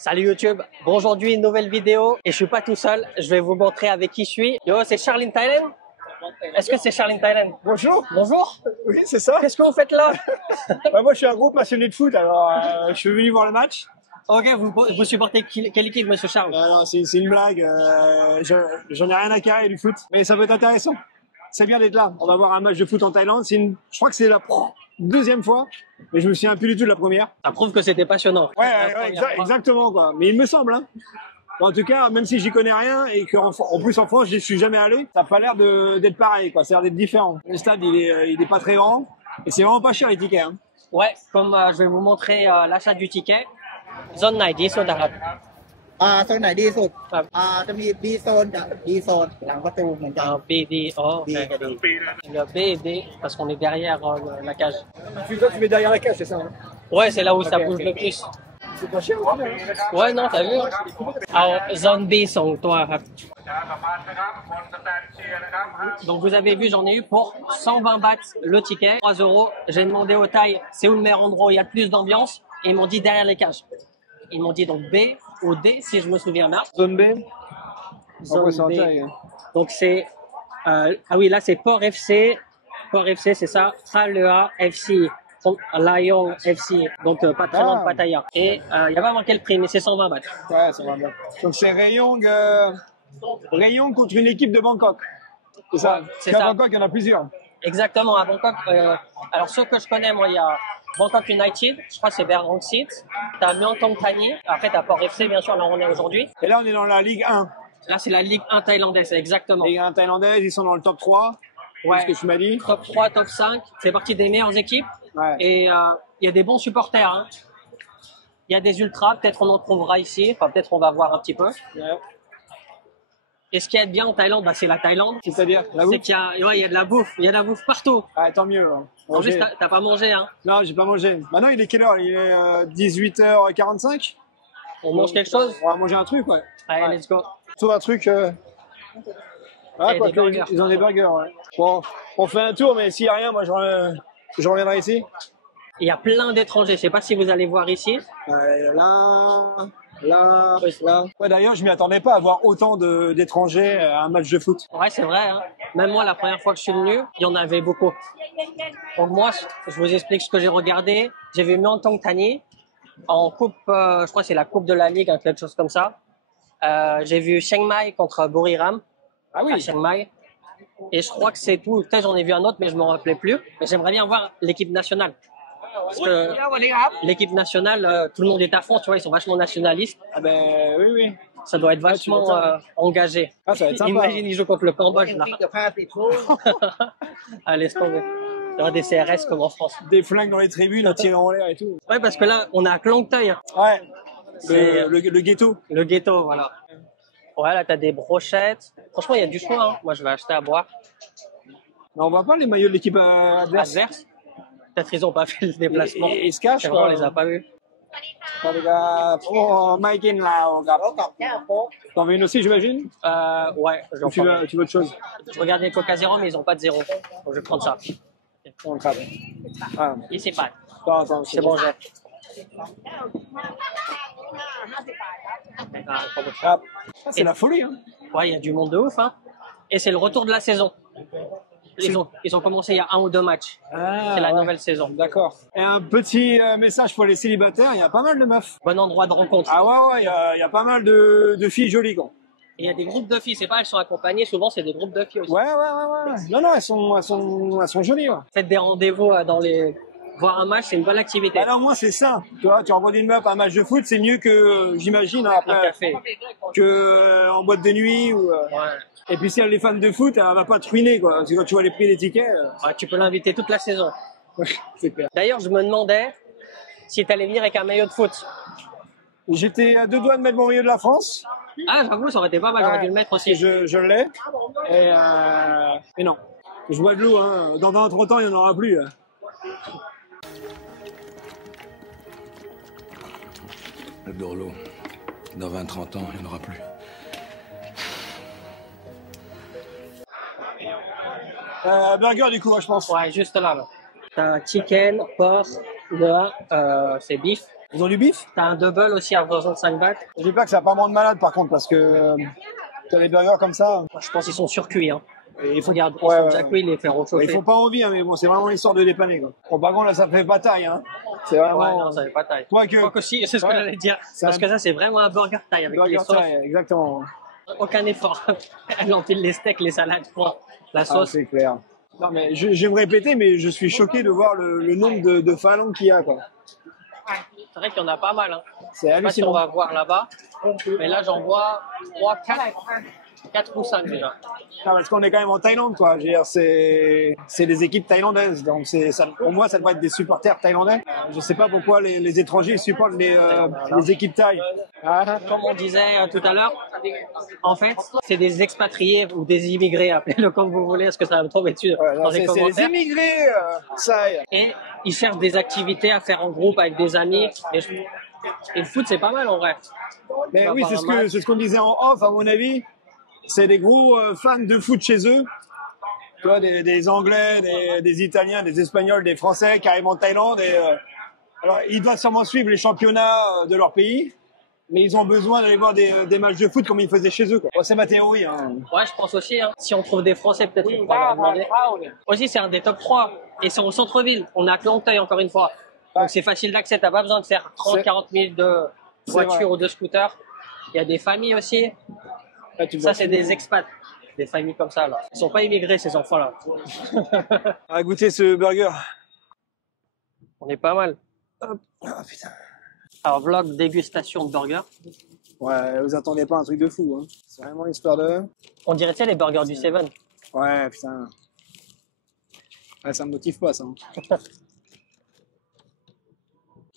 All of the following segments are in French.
Salut YouTube, bon aujourd'hui une nouvelle vidéo et je suis pas tout seul, je vais vous montrer avec qui je suis. Yo, c'est Charles in Thailand? Est-ce que c'est Charles in Thailand? Bonjour. Bonjour. Oui, c'est ça. Qu'est-ce que vous faites là? Moi, je suis un groupe passionné de foot, alors je suis venu voir le match. Ok, vous supportez quelle équipe, monsieur Charles? Non, c'est une blague. J'en ai rien à carrer du foot, mais ça peut être intéressant. C'est bien d'être là. On va voir un match de foot en Thaïlande. Je crois que c'est la deuxième fois, mais je me souviens plus du tout de la première. Ça prouve que c'était passionnant. Ouais, exactement quoi. Mais il me semble. Hein. En tout cas, même si j'y connais rien et qu'en plus en France, je suis jamais allé, ça n'a pas l'air d'être pareil quoi. Ça a l'air d'être différent. Le stade, il est pas très grand et c'est vraiment pas cher les tickets. Hein. Ouais, comme je vais vous montrer l'achat du ticket. Zone ไหนดีสุดนะครับ โซนไหนดีสุด ครับ จะมี B โซนกับ D โซนหลังประตูเหมือนกัน BD, oh, B ok. กับ D Le BD, parce qu'on est derrière la cage. Toi, tu mets derrière la cage, c'est ça hein. Ouais, c'est là où ça Ok, bouge ok. le plus. C'est pas cher au final. Hein. Ouais, non, t'as vu? เอา Zone B ส่งตัวครับ Donc vous avez vu, j'en ai eu pour 120 bahts le ticket, 3 euros. J'ai demandé au Thaï, c'est où le meilleur endroit où il y a le plus d'ambiance? Et ils m'ont dit derrière les cages. Ils m'ont dit donc B ou D, si je me souviens bien. Zone B. Zone c'est en B. Thaï. Hein. Donc c'est... ah oui, là c'est Port FC. Port FC, c'est ça. Halea FC. Lion FC. Donc pas très loin de Pattaya. Et il n'y a pas manqué le prix, mais c'est 120 bahts. Ouais, ça va bien. Donc c'est Rayong contre une équipe de Bangkok. C'est ça. c'est Parce qu'à ça. Bangkok, il y en a plusieurs. Exactement, à Bangkok. Alors, ceux que je connais, moi, il y a Bangkok United, je crois que c'est Berang Seat. T'as Muangthong Thani. Après, t'as Port FC, bien sûr, là où on est aujourd'hui. Et là, on est dans la Ligue 1. Là, c'est la Ligue 1 thaïlandaise, exactement. Ligue 1 thaïlandaise, ils sont dans le top 3. Ouais. C'est ce que tu m'as dit. Top 3, top 5. C'est partie des meilleures équipes. Ouais. Et il y a des bons supporters. Hein. Il y a des ultras, peut-être on en trouvera ici. Enfin, peut-être on va voir un petit peu. Ouais. Et ce qui est bien en Thaïlande, bah, c'est la Thaïlande. C'est-à-dire la C'est bouffe. qu'il y a, ouais, il y a de la bouffe. Il y a de la bouffe partout. Ah, tant mieux. Hein. En plus, Manger. t'as pas mangé, hein. Non, j'ai pas mangé. Maintenant, il est quelle heure? Il est 18h45. On mange quelque chose? On va manger un truc, ouais. Allez, Ouais. let's go. Tout un truc. Ah, Et quoi des que, burgers. ils ont des burgers, ouais. Bon, on fait un tour, mais s'il n'y a rien, moi, je reviendrai ici. Il y a plein d'étrangers. Je sais pas si vous allez voir ici. Là. Ouais, d'ailleurs, je m'y attendais pas à voir autant d'étrangers à un match de foot. Ouais, c'est vrai. Hein. Même moi, la première fois que je suis venu, il y en avait beaucoup. Donc moi, je vous explique ce que j'ai regardé. J'ai vu Muangthong Thani en coupe, je crois que c'est la coupe de la Ligue, hein, quelque chose comme ça. J'ai vu Chiang Mai contre Buriram Ah à oui. Chiang Mai. Et je crois que c'est tout. Peut-être j'en ai vu un autre, mais je me rappelais plus. Mais j'aimerais bien voir l'équipe nationale. Parce que l'équipe nationale, tout le monde est à fond, tu vois, ils sont vachement nationalistes. Ah ben, oui. Ça doit être vachement engagé. Ah, ça va être sympa. Imagine, ils jouent contre le Cambodge, là. กับ50 ลูก Allez, laisse tomber. Il y aura des CRS comme en France. Des flingues dans les tribunes, à tirer en l'air et tout. Ouais, parce que là, on est à Klong Toei, hein. Ouais. C'est- Le ghetto. Le ghetto, voilà. Ouais, là, t'as des brochettes. Franchement, il y a du choix, hein. Moi, je vais acheter à boire. Mais on voit pas les maillots de l'équipe adverse. Adverse. Peut-être ils ont pas fait le déplacement. Ils se cachent, C'est vrai, on les a pas vus. Oh, Mike in Lao. แล้วกับแก้วโค้ก T'en veux une aussi, j'imagine? Ouais, je vais en Ou tu prendre. veux autre chose? Je regarde les Coca Zéro, mais ils ont pas de zéro. Donc, je vais prendre ça. On le crabe. Ah, Ici, pas. attends, C'est bon, j'ai. Ah, c'est la folie, hein. Ouais, il y a du monde de ouf, hein. Et c'est le retour de la saison. Ils ont commencé il y a 1 ou 2 matchs. Ah, C'est la ouais. nouvelle saison. D'accord. Et un petit message pour les célibataires, il y a pas mal de meufs. Bon endroit de rencontre. Ah ouais, il y a pas mal de filles jolies, quoi. Et il y a des groupes de filles, c'est pas elles sont accompagnées, souvent c'est des groupes de filles aussi. Ouais. Non, elles sont jolies, ouais. Faites des rendez-vous dans les... Voir un match, c'est une bonne activité. Alors moi, c'est ça. Tu vois, tu rencontres une meuf à un match de foot, c'est mieux que, j'imagine, Un après, café. que en boîte de nuit ou. Ouais. Et puis si elle est fan de foot, elle va pas te ruiner, quoi. Parce que quand tu vois les prix des tickets, Ouais, tu peux l'inviter toute la saison. c'est clair. D'ailleurs, je me demandais si tu allais venir avec un maillot de foot. J'étais à 2 doigts de mettre mon maillot de la France. Ah, j'avoue, ça aurait été pas mal, j'aurais dû le mettre Et aussi. je l'ai. Et non. Je bois de l'eau, hein. Dans 30 ans, il n'y en aura plus. Hein. J'adore l'eau. Dans 20-30 ans, il n'y en aura plus. Burger, du coup, moi, je pense. Ouais, juste là. T'as chicken, porc, noix, c'est beef. Ils ont du bif? T'as un double aussi à 65 bahts. Je dis pas que ça n'a pas moins de malade par contre, parce que t'as des burgers comme ça. Je pense qu'ils sont surcuits. Hein. Et il faut Regarde, ouais, ils sont ouais. déjà cuits, les faire rechauffer. Il faut pas envie, hein, mais bon, c'est vraiment l'histoire de dépanner. Quoi. Bon, par contre, là, ça fait pas taille. Hein. C'est vraiment. Ouais, non, ça fait pas taille. Quoique. Si, c'est ce que Ouais. j'allais dire. C'est Parce un- que ça, c'est vraiment un burger taille avec Burger les sauces. taille, exactement. Aucun effort. Elle empile les steaks, les salades, quoi. La Ah, sauce. c'est clair. Non, mais je vais me répéter, mais je suis choqué de voir le nombre de phalanges qu'il y a. Quoi. C'est vrai qu'il y en a pas mal. Hein. C'est Je sais pas si on hallucinant. va voir là-bas. Mais là, j'en vois 3, 4 ou 5 déjà. Non, parce qu'on est quand même en Thaïlande, quoi. Je veux dire, c'est des équipes thaïlandaises. Donc, ça, pour moi, ça doit être des supporters thaïlandais. Je sais pas pourquoi les étrangers supportent les équipes thaï. Ah, Comme on disait tout à l'heure, en fait, c'est des expatriés ou des immigrés, appelez-le comme vous voulez, parce que ça va me tomber dessus ouais, dans les c'est les commentaires. immigrés, ça. Et ils cherchent des activités à faire en groupe avec des amis. Et le foot, c'est pas mal en vrai. Mais On va oui, voir un match. c'est ce qu'on disait en off, à mon avis. C'est des gros fans de foot chez eux. Tu vois, des Anglais, des Italiens, des Espagnols, des Français qui arrivent en Thaïlande. Et, alors, ils doivent sûrement suivre les championnats de leur pays, mais ils ont besoin d'aller voir des matchs de foot comme ils faisaient chez eux. Quoi. Bon, c'est ma théorie. Hein. Ouais, je pense aussi. Hein. Si on trouve des Français, peut-être qu'on va leur demander. Aussi, c'est un des top 3. Et c'est au centre-ville. On a Clanteuil, encore une fois. Donc, c'est facile d'accès. T'as pas besoin de faire 30, 40 000 de voitures ou de scooters. Il y a des familles aussi. Là, tu Ça, c'est des expats. Des familles comme ça, là. Ils sont pas immigrés, ces enfants-là. à goûter ce burger. On est pas mal. Ah putain. Alors, vlog dégustation de burger. Ouais, vous attendez pas un truc de fou. Hein. C'est vraiment l'histoire de. On dirait, tu sais, les burgers du Seven. Ouais, putain. Ouais, ça me motive pas, ça. Hein.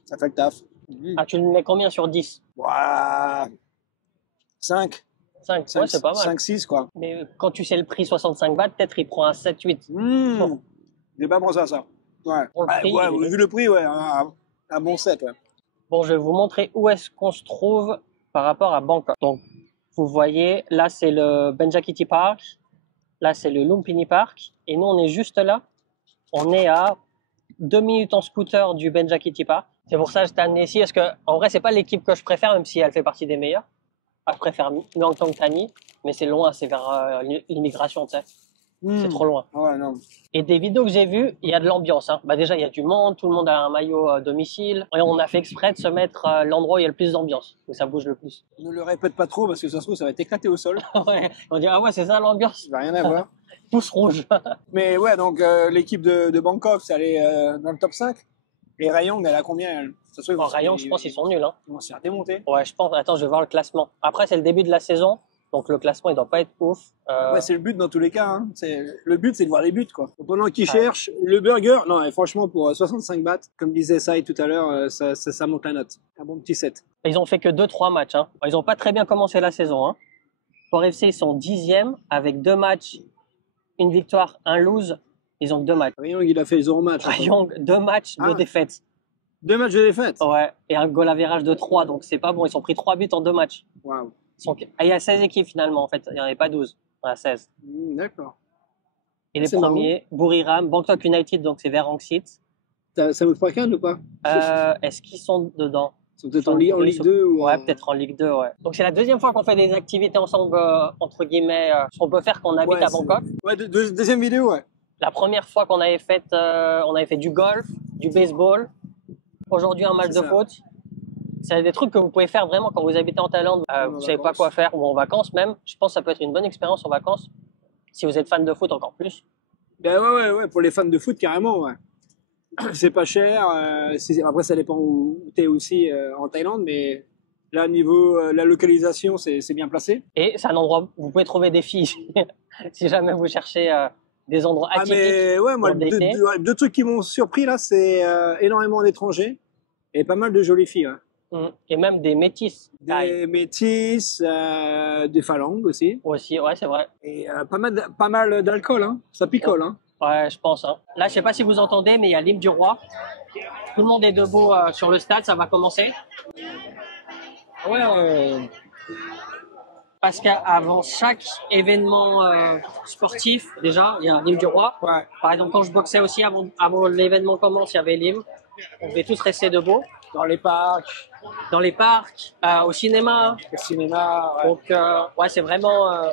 Ça fait le taf. Ah, tu le mets combien sur 10? Ouah. 5. 5. Ouais, c'est pas mal. 5, 6, quoi. Mais quand tu sais le prix 65 bahts, peut-être il prend un 7-8. J'ai pas pensé à ça. Ouais. Pour le prix, Ouais, il est- vu le prix, ouais, un bon 7, ouais. Bon, je vais vous montrer où est-ce qu'on se trouve par rapport à Bangkok. Donc, vous voyez, là, c'est le Benjakhiti Park. Là, c'est le Lumpini Park. Et nous, on est juste là. On est à 2 minutes en scooter du Benjakhiti Park. C'est pour ça que je t'ai amené ici. Parce que, en vrai, c'est pas l'équipe que je préfère, même si elle fait partie des meilleures. Ah, je préfère Muang Thong Thani. Mais c'est loin, c'est vers l'immigration, tu sais. C'est trop loin. Ouais, non. Et des vidéos que j'ai vues, il y a de l'ambiance. Hein. Bah déjà, il y a du monde, tout le monde a un maillot domicile. Et on a fait exprès de se mettre l'endroit où il y a le plus d'ambiance, où ça bouge le plus. Ne le répète pas trop parce que ça se trouve, ça va être éclaté au sol. Ouais, on dit, ah ouais, c'est ça l'ambiance. Ça va rien à voir. Pouce rouge. Mais ouais, donc l'équipe de Bangkok, c'est allé dans le top 5. Et Rayong, elle a combien elle ça se trouve, En Rayong, je pense qu'ils sont nuls. Hein. Ils vont se faire démonter. Ouais, je pense. Attends, je vais voir le classement. Après, c'est le début de la saison. Donc le classement, il doit pas être ouf. Ouais, c'est le but dans tous les cas. Hein. Le but, c'est de voir les buts, quoi. Donc, pendant qu'ils cherchent le burger, non, et franchement, pour 65 bahts, comme disait Sai tout à l'heure, ça monte la note. Un bon petit 7. Ils ont fait que 2-3 matchs. Hein. Ils ont pas très bien commencé la saison. Hein. Pour FC, ils sont 10e avec 2 matchs, une victoire, un lose. Ils ont que 2 matchs. Rayong, il a fait 0 match. Rayong, 2 matchs, 2 Ah. défaites. 2 matchs de défaite. Ouais, et un goal average de 3, donc c'est pas bon. Ils ont pris 3 buts en 2 matchs. Waouh. Il y a 16 équipes finalement, en fait. Il n'y en avait pas 12. Il y en a 16. D'accord. Et les C'est premiers, Buriram, Bangkok United, donc c'est vers Rangsit. Ça vous fera Cannes ou pas? Est-ce qu'ils sont dedans? Ils sont peut-être en Ligue 2 ou Ouais, peut-être en Ligue 2, ouais. Donc c'est la deuxième fois qu'on fait des activités ensemble, entre guillemets, ce qu'on peut faire quand on habite Ouais, à Bangkok. Ouais, deuxième vidéo, ouais. La première fois qu'on avait fait, on avait fait du golf, du baseball. Aujourd'hui, un match C'est de ça. foot. C'est des trucs que vous pouvez faire vraiment quand vous habitez en Thaïlande. Vous savez pas quoi faire, ou en vacances même. Je pense que ça peut être une bonne expérience en vacances. Si vous êtes fan de foot, encore plus. Ben ouais, pour les fans de foot, carrément, ouais. C'est pas cher. Après, ça dépend où t'es aussi en Thaïlande, mais là, niveau la localisation, c'est bien placé. Et c'est un endroit où vous pouvez trouver des filles. Si jamais vous cherchez des endroits Ah, atypiques. mais ouais, moi, pour l'été. deux trucs qui m'ont surpris là, c'est énormément d'étrangers et pas mal de jolies filles. Ouais. Et même des métis. Des métis, des phalanges aussi. Aussi, ouais, c'est vrai. Et pas mal d'alcool, hein. Ça picole, hein. Ouais, je pense. Hein. Là, je sais pas si vous entendez, mais il y a l'hymne du roi. Tout le monde est debout sur le stade, ça va commencer. Ouais, Parce qu'avant chaque événement sportif, déjà, il y a l'hymne du roi. ouais. Par exemple, quand je boxais aussi, avant l'événement commence, il y avait l'hymne. On devait tous rester debout. Dans les parcs, Dans les parcs, au cinéma. au cinéma. Ouais. Donc, ouais, c'est vraiment un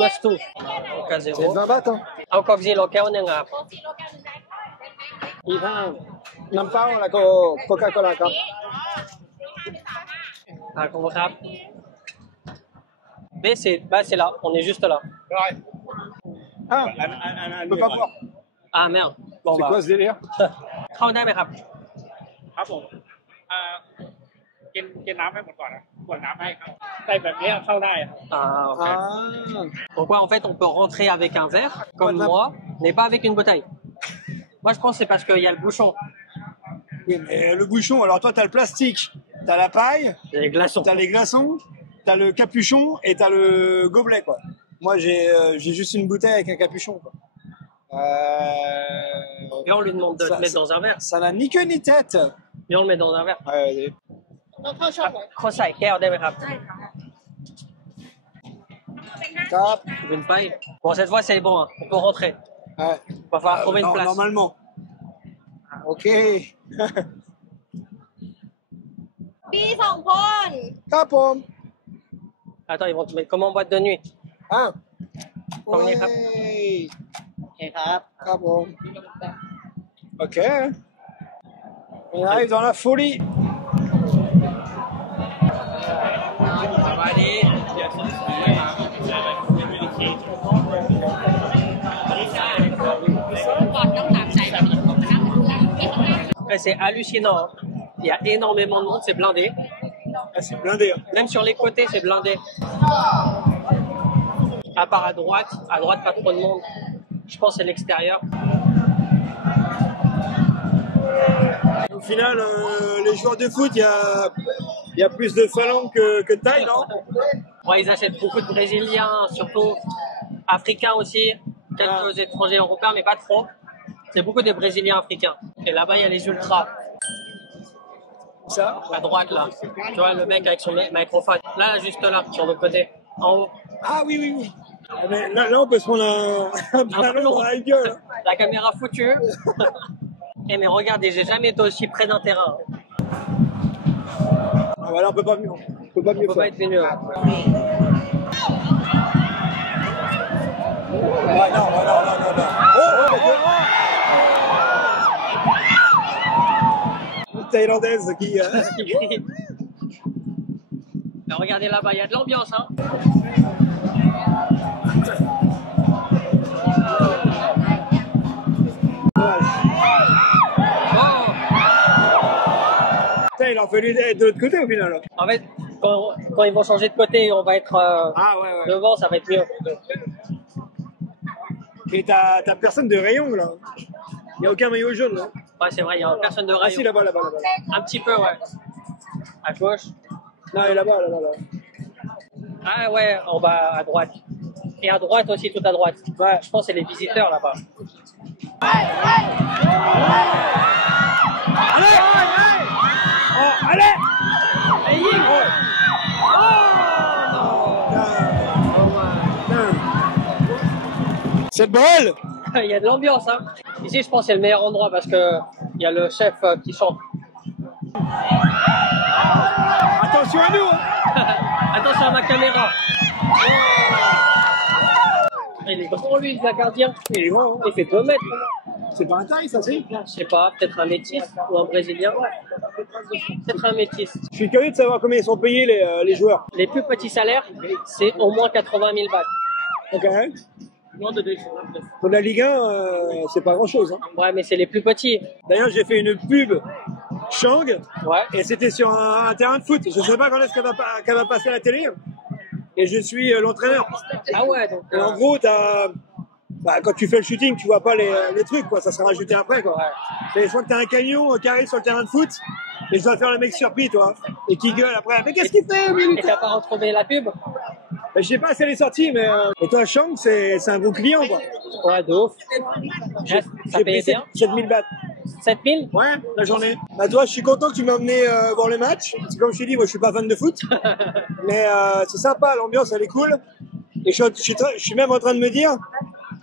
must-do. Donc, à C'est 0. 20 bahts, hein. Au Coxie local, on est là. น้ำเปล่าแล้วก็โคคาโคล่าครับ Ah, qu'on rappe. B, c'est là. On est juste là. Ah, on peut pas boire. Ah, merde. Bon, C'est bah. quoi ce délire? เข้าได้ไหมครับ ครับผมกินน้ำให้หมดก่อนนะกดน้ำให้ครับใส่แบบนี้เข้าได้ครับ Ah, ok. Ah. Donc, ouais, en fait, on peut rentrer avec un verre, comme moi, mais pas avec une bouteille. Moi, je pense que c'est parce qu'il y a le bouchon. Oui, mais le bouchon, alors toi, t'as le plastique, t'as la paille, Il y a les glaçons. t'as les glaçons, t'as le capuchon et t'as le gobelet, quoi. Moi, j'ai juste une bouteille avec un capuchon, quoi. Et on lui demande de Ça- le mettre dans un verre. Ça n'a ni queue ni tête. Et on le met dans un verre. Ouais, เขาใส่แก้วได้ไหมครับ top. Une paille. Bon, cette fois, c'est bon. Hein. On peut rentrer. Ouais. Va falloir trouver une Non, place. normalement. Ok. มีสองคน ครับผม Attends, ils vont te mettre comment en boîte de nuit? อ่ะ ตรงนี้ครับ โอ้ย โอเคครับ ครับผม Ok. On arrive dans la folie. Après, c'est hallucinant. Hein. Il y a énormément de monde, c'est blindé. Ah, c'est blindé. Hein. Même sur les côtés, c'est blindé. À part à droite, pas trop de monde. Je pense que c'est l'extérieur. Au final, les joueurs de foot, il y a plus de phalanges que de taille, non? Ouais, ils achètent beaucoup de Brésiliens, surtout Africains aussi. Quelques étrangers européens, mais pas trop. C'est beaucoup des Brésiliens africains. Et là-bas, il y a les ultras. Ça? À droite, là. Tu vois, le mec avec son microphone. Là, juste là, sur le côté. En haut. Ah oui, oui, oui. Ah, mais là, on peut se prendre un ballon dans la gueule. La caméra foutue. Eh, mais regardez, j'ai jamais été aussi près d'un terrain. Ah, voilà, on peut pas mieux. On peut pas mieux On peut pas faire. être mieux. Ah, non, non. Une Thaïlandaise qui... Là, regardez là-bas, il y a de l'ambiance, hein. Oh. Putain, il a fallu être de l'autre côté au final. En fait, quand ils vont changer de côté, on va être Ah ouais. devant, ça va être mieux. Et t'as personne de rayon là. Il n'y a aucun maillot jaune là. Ouais, c'est vrai, il y a personne de Ah si, rayon. là-bas. Un petit peu, ouais. À gauche. Non, et là-bas. Ah ouais, en bas à droite. Et à droite aussi, tout à droite. Ouais, je pense que c'est les visiteurs là-bas. Cette balle. Il y a de l'ambiance, hein. Ici, je pense que c'est le meilleur endroit parce que il y a le chef qui chante. Attention à nous. Attention à ma caméra. Il est grand, lui, le gardien. Il est grand. Il fait 2 mètres. C'est pas un taille ça, c'est. Je sais pas, peut-être un métis ou un brésilien. Peut-être un métis. Je suis curieux de savoir combien ils sont payés les joueurs. Les plus petits salaires, c'est au moins 80 000 bahts. Ok. Non, de deux. Pour la Ligue 1, c'est pas grand-chose. Hein. Ouais, mais c'est les plus petits. D'ailleurs, j'ai fait une pub Shang Ouais. et c'était sur un terrain de foot. Je sais pas quand est-ce qu'elle va passer à la télé. Et je suis l'entraîneur. Ah ouais, donc. Et en gros, quand tu fais le shooting, tu vois pas les trucs, quoi. Ça sera rajouté après, quoi. Et je crois que t'as un camion qui arrive sur le terrain de foot et je dois faire le mec surpris, toi. Et qui gueule après. Mais qu'est-ce qu'il fait, Et militaire? t'as pas retrouvé la pub? Je sais pas si elle est sortie, mais et toi, Shang, c'est un bon client, quoi. Ouais, de ouf. Ça J'ai payait pris bien. 7000 bahts. 7000? Ouais, la journée. Bah toi, je suis content que tu m'as emmené voir le match. Parce que comme je t'ai dit, moi, je suis pas fan de foot. Mais c'est sympa, l'ambiance, elle est cool. Et je suis même en train de me dire,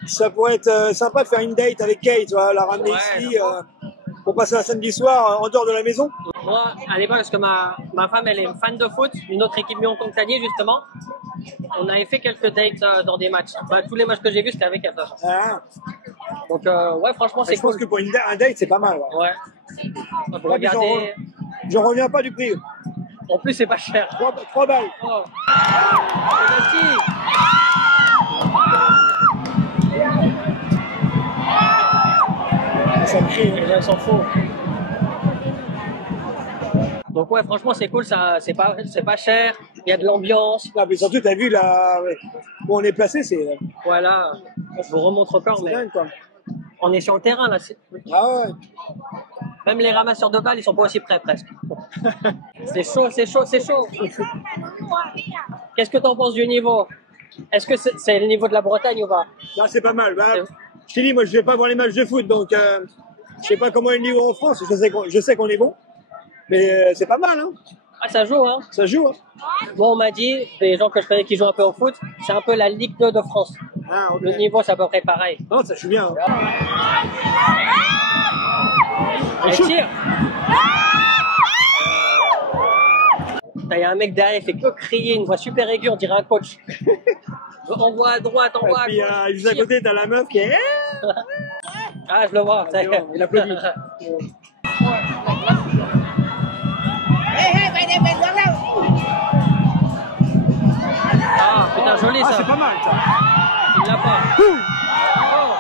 ça pourrait être sympa de faire une date avec Kate, tu vois, la ramener Ouais, ici. pour passer un samedi soir en dehors de la maison? Moi, à l'époque, parce que ma femme, elle est fan de foot, une autre équipe Hong Kong Tani, justement. On avait fait quelques dates dans des matchs. Bah, tous les matchs que j'ai vus, c'était avec elle. Ah. Donc, ouais, franchement, c'est Je pense cool. que pour un date, c'est pas mal. Ouais. Ouais. On peut Ouais, mais regarder. je reviens pas du prix. En plus, c'est pas cher. 3 balles. Oh. C'est gentil. Ça me crie. Les gens s'en foutent. Donc ouais, franchement c'est cool, ça, c'est pas cher, il y a de l'ambiance. Non, mais surtout, t'as vu là où on est placé, c'est Voilà, je vous remontre encore, mais dingue quoi. on est sur le terrain là. Ah ouais. Même les ramasseurs de balles, ils sont pas aussi près presque. C'est chaud, c'est chaud, c'est chaud. Qu'est-ce que t'en penses du niveau? Est-ce que c'est le niveau de la Bretagne ou pas? Non, c'est pas mal. Bah, je t'ai dit, moi je vais pas voir les matchs de foot, donc je sais pas comment est le niveau en France. Je sais qu'on est bon, mais c'est pas mal, hein. Ah, ça joue, hein? Ça joue, hein. Bon, on m'a dit, des gens que je connais qui jouent un peu au foot, c'est un peu la Ligue 2 de France. Ah, ok. Le niveau, c'est à peu près pareil. Non, ça joue bien. Hein. Et tire. Il y a un mec derrière, il fait que crier, une voix super aiguë, on dirait un coach. On voit à droite, on Et voit à puis gauche. juste à côté, t'as la meuf qui est. Ah, je le vois. Ah, il applaudit. Ah, putain, joli Ah, ça. c'est pas mal ça. Il l'a pas. Oh.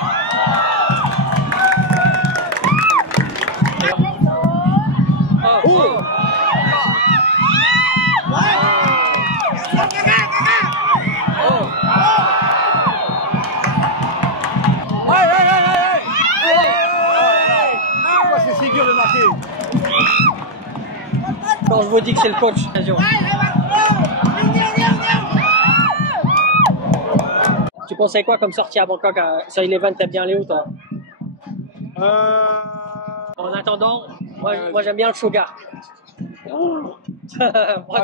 Oh, oh. Oh. Pourquoi c'est si dur de marquer? Quand je vous dis que c'est le coach. Tu conseilles quoi comme sortie à Bangkok sur Eleven? T'aimes bien aller où toi? En attendant, moi j'aime bien le sugar. Moi,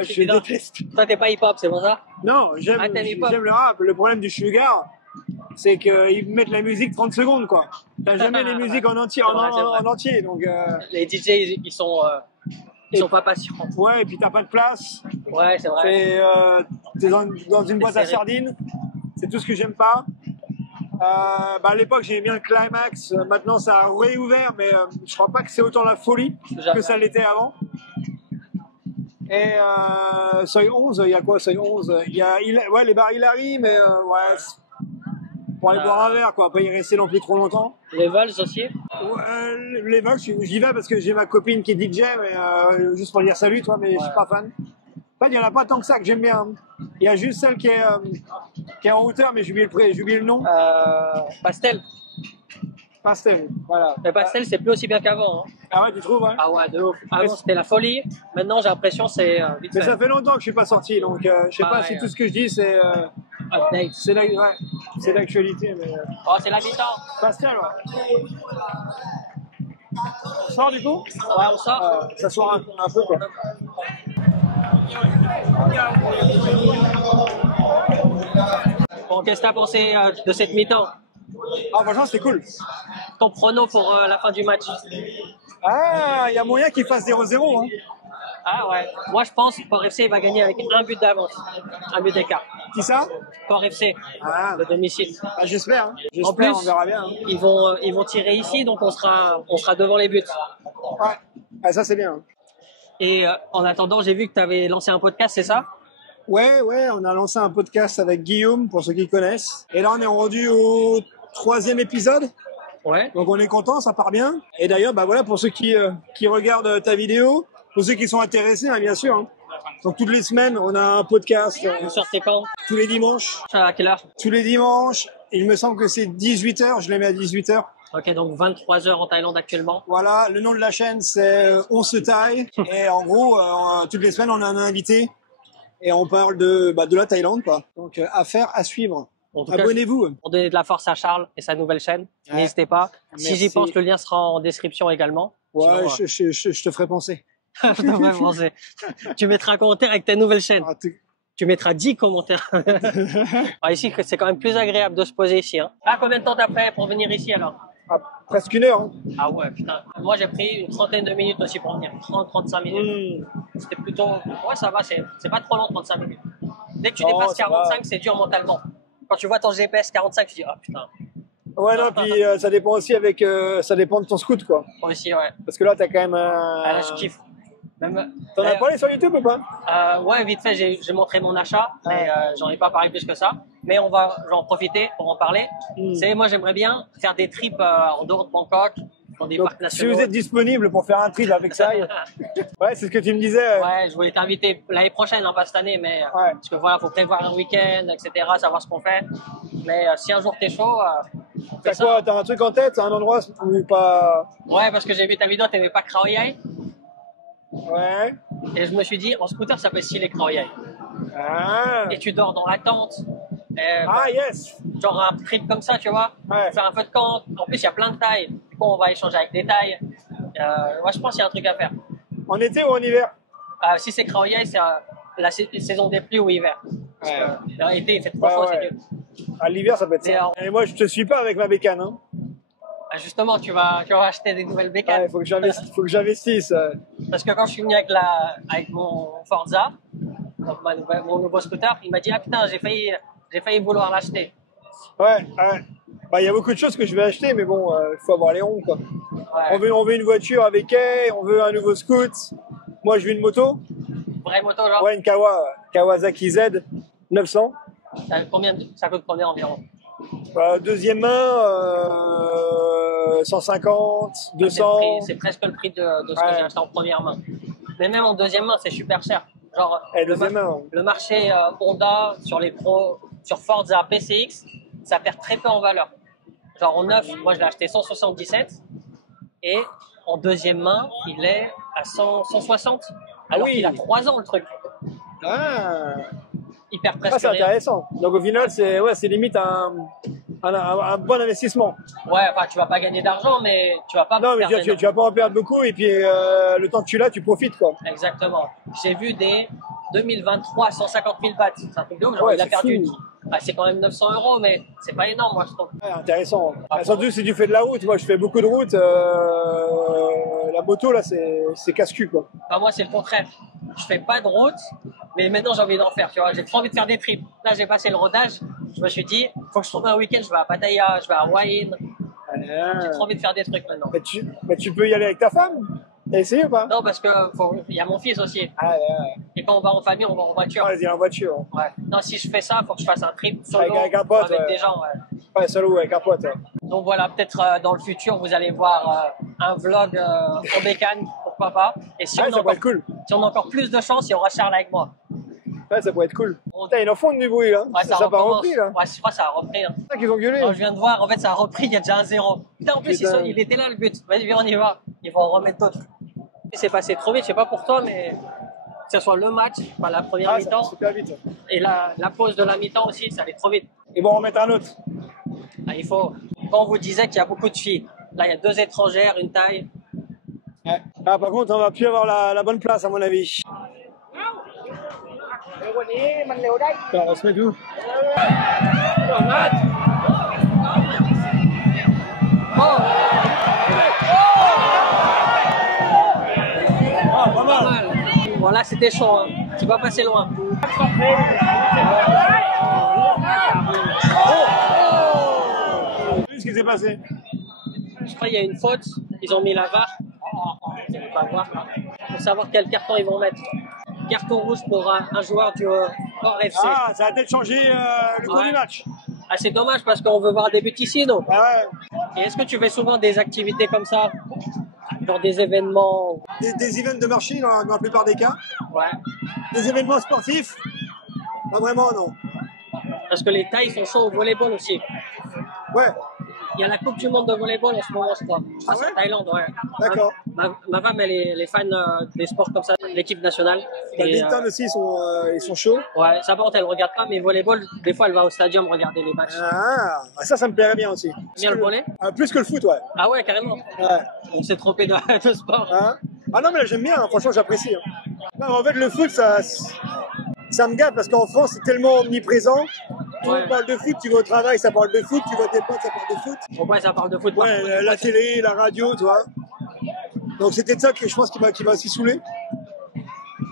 Je déteste. Toi t'es pas hip-hop, c'est pour ça? Non, j'aime Ah, t'aimes hip-hop. le rap. Le problème du sugar, c'est qu'ils mettent la musique 30 secondes, quoi. T'as jamais les musiques en entier, C'est vrai, c'est vrai. en entier, donc. Les DJ ils sont pas patients. Ouais, et puis t'as pas de place. Ouais, c'est vrai. T'es dans une boîte à serré. sardines. C'est tout ce que j'aime pas. Bah à l'époque j'aimais bien le Climax. Maintenant ça a réouvert, mais je crois pas que c'est autant la folie que ça l'était avant. Et Seuil 11, il y a quoi Seuil 11? Il y a ouais, les bars Hilary, mais ouais, pour aller boire un verre, quoi, pas y rester non plus trop longtemps. Les vols aussi? Ouais, les vols, j'y vais parce que j'ai ma copine qui est DJ, mais juste pour dire salut, toi, mais je suis pas fan. En fait, il y en a pas tant que ça que j'aime bien. Il y a juste celle qui est en hauteur, mais j'ai oublié le nom. Pastel. Pastel, voilà. Mais Pastel, c'est plus aussi bien qu'avant. Hein. Ah ouais, tu trouves, hein? Ah ouais, de ouf. Avant, c'était la folie. Maintenant, j'ai l'impression que c'est vite Mais fait. ça fait longtemps que je suis pas sorti, donc je sais pas si tout ce que je dis c'est Update. c'est l'actualité, mais Oh, c'est l'habitant. Pascal, ouais. On sort du coup? Ouais, on sort. S'asseoir un peu, quoi. Bon, qu'est-ce que t'as pensé de cette mi-temps? Ah, franchement, c'était cool. Ton prono pour la fin du match? Ah, il y a moyen qu'il fasse 0-0, hein. Ah ouais. Moi, je pense que Port FC va gagner avec un but d'avance. Un but d'écart. Qui ça? Port FC, Ah, le domicile. bah, j'espère. Hein. En J'espère, plus, on verra bien. Hein. ils vont tirer ici, donc on sera devant les buts. Ouais, ah, ça c'est bien. Hein. Et en attendant, j'ai vu que tu avais lancé un podcast, c'est ça? Ouais, on a lancé un podcast avec Guillaume, pour ceux qui connaissent. Et là, on est rendu au 3e épisode. Ouais. Donc, on est content, ça part bien. Et d'ailleurs, bah voilà, pour ceux qui regardent ta vidéo, pour ceux qui sont intéressés, hein, bien sûr. Hein. Donc, toutes les semaines, on a un podcast. Vous sortez quand? Tous les dimanches. À quelle heure? Tous les dimanches. Il me semble que c'est 18h. Je les mets à 18h. Ok, donc 23h en Thaïlande actuellement. Voilà, le nom de la chaîne, c'est On se taille. Et en gros, toutes les semaines, on a un invité. Et on parle de la Thaïlande, quoi. Donc, affaire à suivre. En tout cas, Abonnez-vous. pour donner de la force à Charles et sa nouvelle chaîne, Ouais. n'hésitez pas. Si j'y Merci. pense, le lien sera en description également. Ouais, Sinon, je te ferai penser. je devrais penser. Tu mettras un commentaire avec ta nouvelle chaîne. Ah, Tu mettras 10 commentaires. Ah, ici, c'est quand même plus agréable de se poser ici. Hein. Ah, combien de temps t'as fait pour venir ici alors? Ah, presque 1 heure. Hein. Ah ouais, putain. Moi, j'ai pris une trentaine de minutes aussi pour venir. 30-35 minutes. C'était plutôt... Ouais, ça va, c'est pas trop long, 35 minutes. Dès que tu dépasses 45, c'est dur mentalement. Quand tu vois ton GPS 45, tu dis, ah putain. Ouais, non, puis ça dépend aussi ça dépend de ton scoot, quoi. Aussi, ouais. Parce que là, t'as quand même un... Ah, là, je kiffe. T'en as parlé sur YouTube ou pas? Ouais, vite fait, j'ai montré mon achat, mais j'en ai pas parlé plus que ça. Mais je vais en profiter pour en parler. Moi, j'aimerais bien faire des trips en dehors de Bangkok, dans des parcs nationaux. Si vous êtes disponible pour faire un trip avec ça, ouais, c'est ce que tu me disais. Ouais, je voulais t'inviter l'année prochaine, hein, pas cette année, mais parce que voilà, faut prévoir un week-end, etc., savoir ce qu'on fait. Mais si un jour t'es chaud, t'as quoi? T'as un truc en tête? Un endroit où pas? Ouais, parce que j'ai vu ta vidéo, t'aimais pas Khao Yai. Ouais. Et je me suis dit, en scooter, ça peut être stylé Khao Yai. Ah. Et tu dors dans la tente. Yes. Genre un trip comme ça, tu vois. Ouais. Faire un peu de camp. En plus, il y a plein de tailles. Du coup, on va échanger avec des tailles. Moi, je pense qu'il y a un truc à faire. En été ou en hiver? Si c'est Khao Yai, c'est la saison des pluies ou hiver. L'été, il fait trop chaud, c'est mieux. À l'hiver, ça peut être ça. Et moi, je te suis pas avec ma bécane. Hein. Justement, tu vas acheter des nouvelles bécanes. Ouais, faut que j'investisse. Parce que quand je suis venu avec mon Forza, donc mon nouveau scooter, il m'a dit, ah putain, j'ai failli vouloir l'acheter. Ouais. Bah, il y a beaucoup de choses que je vais acheter, mais bon, il faut avoir les ronds, quoi. Ouais. On veut une voiture avec elle, on veut un nouveau scoot. Moi, je veux une moto. Vraie moto, genre? Ouais, une Kawasaki Z 900. Ça coûte combien environ? Deuxième main, 150, 200. C'est presque le prix de ce que j'ai acheté en première main. Mais même en deuxième main, c'est super cher. Genre, le marché Honda sur Forza PCX, ça perd très peu en valeur. Genre en neuf, moi je l'ai acheté 177 et en deuxième main, il est à 160. Alors qu'il a 3 ans le truc. Hyper presque c'est intéressant. Donc au final, c'est limite un bon investissement. Ouais, enfin tu vas pas gagner d'argent, mais tu vas pas tu vas pas en perdre beaucoup et puis le temps que tu l'as, tu profites, quoi. Exactement. J'ai vu des 2023 150 000 bahts. C'est un truc de ouf, genre il a perdu. C'est quand même 900 €, mais c'est pas énorme, moi je trouve. Ouais, intéressant. Surtout si tu fais de la route. Moi je fais beaucoup de route. La moto là, c'est casse-cul, quoi. Moi c'est le contraire. Je fais pas de route, mais maintenant j'ai envie d'en faire. Tu vois, j'ai trop envie de faire des trips. Là j'ai passé le rodage. Je me suis dit, faut que je trouve un week-end. Je vais à Pattaya, je vais à Hawaiian. J'ai trop envie de faire des trucs maintenant. Mais tu peux y aller avec ta femme? T'as essayé ou pas? Non, parce que il y a mon fils aussi. Et quand on va en famille, on va en voiture. Vas-y, en voiture. Ouais. Non, si je fais ça, faut que je fasse un trip solo avec un pote, avec des gens. Ouais, solo avec un pote. Donc voilà, peut-être dans le futur, vous allez voir un vlog en bécane, pourquoi pas. Et si ça pourrait être cool. Si on a encore plus de chance, il y aura Charles avec moi. Ouais, ça pourrait être cool. Ils en font du bruit, là. Ouais, ça n'a pas repris, là. Ouais, je crois que ça a repris. Hein. C'est ça qu'ils ont gueulé. Non, je viens de voir, en fait, ça a repris, il y a déjà un 0. Putain, en plus, il était là, le but. Vas-y, viens, on y va. Ils vont en remettre d'autres. C'est passé trop vite, je sais pas pour toi, mais que ce soit le match, enfin, la première mi-temps, super vite. Et la pause de la mi-temps aussi, ça allait trop vite. Ils vont en remettre un autre. Il faut. Quand on vous disait qu'il y a beaucoup de filles, là, il y a 2 étrangères, une taille. Ouais. Par contre, on va plus avoir la bonne place, à mon avis. On se met où? Pas mal. Bon, là, c'était chaud, hein. Tu vas passer loin. Qu'est-ce qui s'est passé? Je crois qu'il y a une faute. Ils ont mis la VAR. Je vais pas voir. Pour savoir quel carton ils vont mettre. Carton rouge pour un joueur du Hors FC. Ah, ça a peut-être changé le cours du match. Ah, c'est dommage parce qu'on veut voir des Buticino. Ah ouais. Et est-ce que tu fais souvent des activités comme ça? Genre des événements? Des events de marché dans la plupart des cas. Ouais. Des événements sportifs? Pas vraiment, non. Parce que les tailles sont chauds au volleyball aussi. Ouais. Il y a la Coupe du Monde de volleyball en ce moment, je crois. Je crois que c'est en Thaïlande, ouais. D'accord. Ma femme, elle est fan des sports comme ça, l'équipe nationale. Badminton aussi, ils sont chauds. Ouais, ça par contre, elle regarde pas, mais volleyball, des fois, elle va au stadium regarder les matchs. Ah, ça me plairait bien aussi. Bien le volley? Plus que le foot, ouais. Ah ouais, carrément. Ouais. On s'est trompé de sport. Ah non, mais là, j'aime bien, hein. Franchement, j'apprécie. Non, en fait, le foot, ça me gâte parce qu'en France, c'est tellement omniprésent Tout le monde parle de foot, tu vas au travail, ça parle de foot, tu vas à tes potes, ça parle de foot. Pourquoi ça parle de foot? Ouais, la télé, la radio, tu vois. Donc c'était ça que je pense qui m'a aussi saoulé.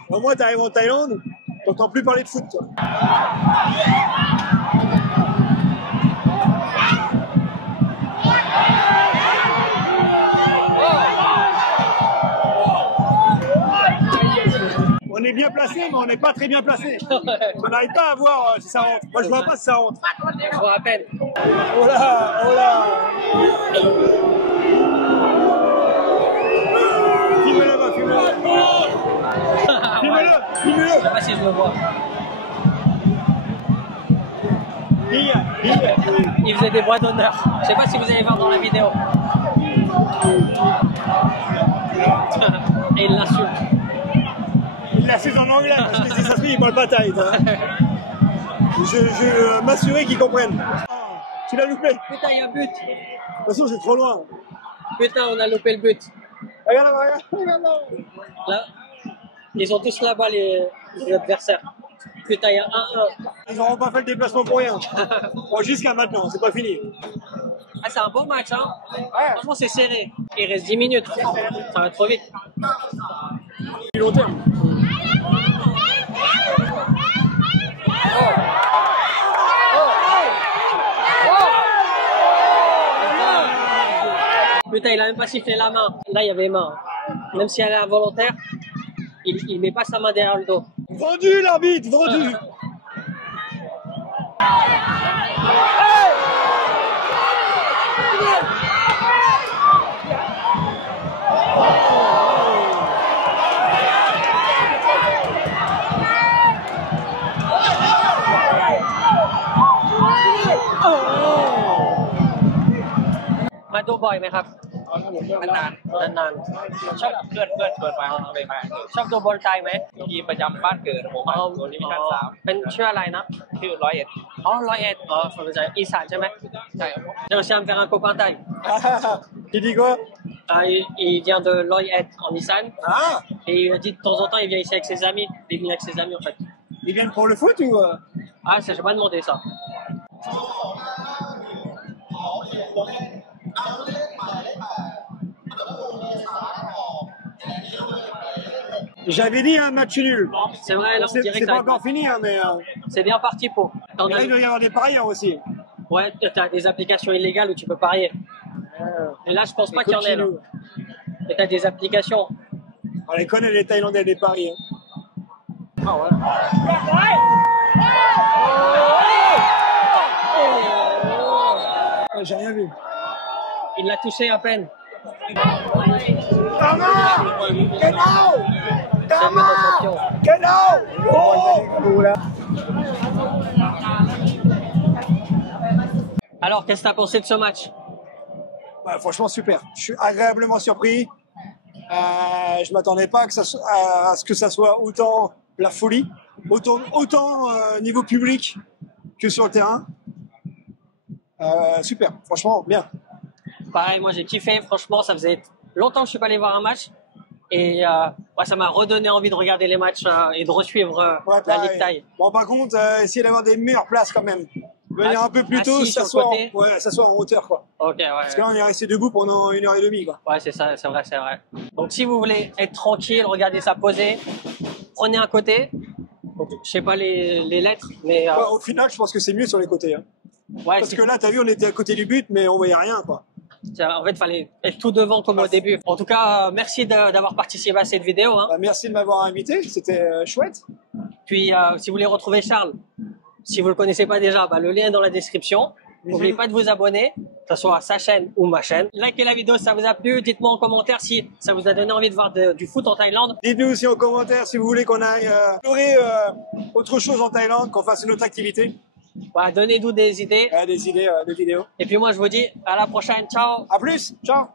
Au moins, t'arrives en Thaïlande, t'entends plus parler de foot, toi. On est bien placé, mais on n'est pas très bien placé. On n'arrive pas à voir si ça rentre. Moi, je vois pas si ça rentre. Je vous rappelle. Oh là, oh là. Filme-le là-bas, filme-le. Filme-le, Je filme-le. sais pas si je le vois. Il faisait des voix d'honneur. Je sais pas si vous allez voir dans la vidéo. Et il l'insulte. Il l'a fait en anglais, parce que si ça se fait, il parle pas thaï. Je m'assurer qu'ils comprennent. Tu l'as loupé. Putain, il y a but. De toute façon, c'est trop loin. Putain, on a loupé le but. Regarde là, regarde là. Là, ils sont tous là-bas, les adversaires. Putain, il y a 1-1. Ils n'auront pas fait le déplacement pour rien. Bon, jusqu'à maintenant, c'est pas fini. Ah, c'est un beau match, hein. Franchement, c'est serré. Il reste 10 minutes. Ça va trop vite. Du long terme. Putain, il a même pas sifflé la main. Là, il y avait main. Même si elle est involontaire, il met pas sa main derrière le dos. Vendu l'arbitre, vendu.มาดูบ่อยไหมครับ นาน นานๆชอบ ๆเพื่อนชวนมาไปมา ชอบดูบอลไทยไหม ทีมประจำบ้านเกิดผมอ่ะตัวดิวิชั่น3 เป็นชื่ออะไรนะ ชื่อ101 อ๋อ101อ๋อผมเข้าใจอีสานใช่ไหม ใช่ครับ J'ai réussi à me faire un copain thaï. Tu dis quoi? Il vient de Loyet en Nissan. Ah, Et il dit de temps en temps, il vient ici avec ses amis. Il vient avec ses amis en fait. ils viennent pour le foot ou? Ah, ça, j'ai pas demandé ça. J'avais dit un match nul. C'est vrai, là, on dirait C'est que pas ça- encore fini, hein, mais c'est bien parti pour. T'en là, as- il doit y avoir des parieurs aussi. Ouais, t'as des applications illégales où tu peux parier. Et là, je pense pas qu'il y en ait. Là. Et t'as des applications. On les connaît, les Thaïlandais, des paris. Hein. Ah ouais. Ah, j'ai rien vu. Il l'a touché à peine. C'est le champion. Alors, qu'est-ce que t'as pensé de ce match? Ouais, franchement, super. Je suis agréablement surpris. Je m'attendais pas que à ce que ça soit autant la folie, autant niveau public que sur le terrain. Super, franchement, bien. Pareil, moi j'ai kiffé. Franchement, ça faisait longtemps que je suis pas allé voir un match. Et ouais, ça m'a redonné envie de regarder les matchs et de resuivre Ouais, la pareil. Ligue Thaï. Bon, par contre, essayez d'avoir des meilleures places quand même. Venir un peu plus tôt, assis sur le s'asseoir côté. s'asseoir en hauteur, quoi. Ok, ouais. Parce que là, on est resté debout pendant 1h30, quoi. Ouais, c'est ça, c'est vrai, c'est vrai. Donc si vous voulez être tranquille, regardez ça poser, prenez un côté. Donc, je sais pas les lettres, mais Ouais, au final, je pense que c'est mieux sur les côtés. Hein. ouais, Parce que là, t'as vu, on était à côté du but, mais on voyait rien, quoi. en fait, fallait être tout devant comme au début. En tout cas, merci d'avoir participé à cette vidéo. Hein. Bah, merci de m'avoir invité, c'était chouette. Puis, si vous voulez retrouver Charles, si vous le connaissez pas déjà, bah, le lien est dans la description. N'oubliez pas de vous abonner, que ce soit à sa chaîne ou ma chaîne. Likez la vidéo si ça vous a plu. Dites-moi en commentaire si ça vous a donné envie de voir du foot en Thaïlande. Dites-nous aussi en commentaire si vous voulez qu'on aille explorer autre chose en Thaïlande, qu'on fasse une autre activité. Voilà, donnez-nous des idées. Des idées de vidéos. Et puis moi, je vous dis à la prochaine. Ciao! À plus, ciao.